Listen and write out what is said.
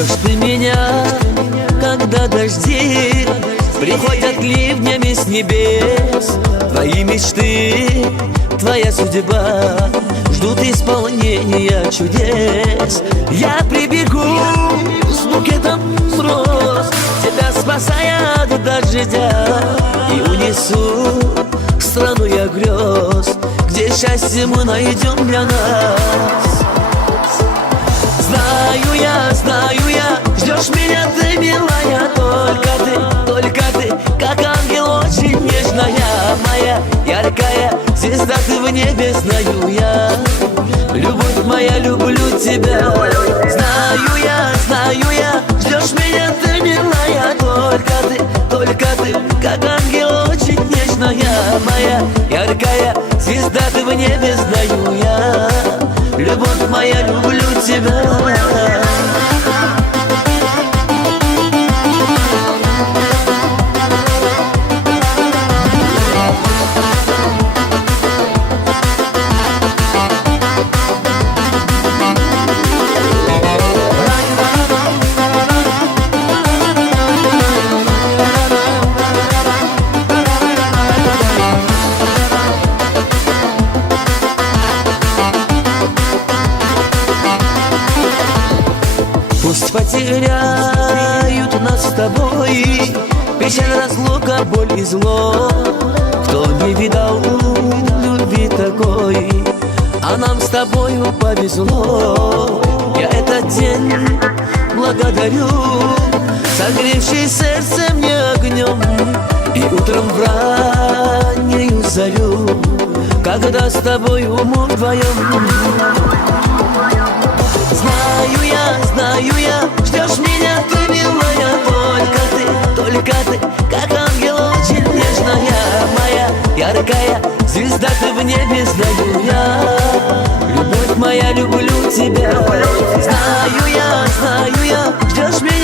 Ждешь ты меня, когда дожди приходят ливнями с небес. Твои мечты, твоя судьба ждут исполнения чудес. Я прибегу с букетом роз, тебя спасая от дождя, и унесу в страну я грез, где счастье мы найдем для нас. Знаю я, ждешь меня ты, милая, только ты, как ангел очень нежная, моя яркая звезда, ты в небе, знаю я. Любовь моя, люблю тебя. Знаю я, ждешь меня ты, милая, только ты, как ангел очень нежная, моя яркая звезда, ты в небе, знаю я. Любовь моя, люблю тебя. Пусть потеряют нас с тобой печаль, разлука, боль и зло. Кто не видал любви такой, а нам с тобою повезло. Я этот день благодарю, согревший сердце мне огнем, и утром в раннюю зарю, когда с тобою мы вдвоем. Знаю я, ждешь меня ты, милая, только ты, как ангел очень нежная, моя яркая звезда, ты в небе, знаю я. Любовь моя, люблю тебя. Знаю я, ждешь меня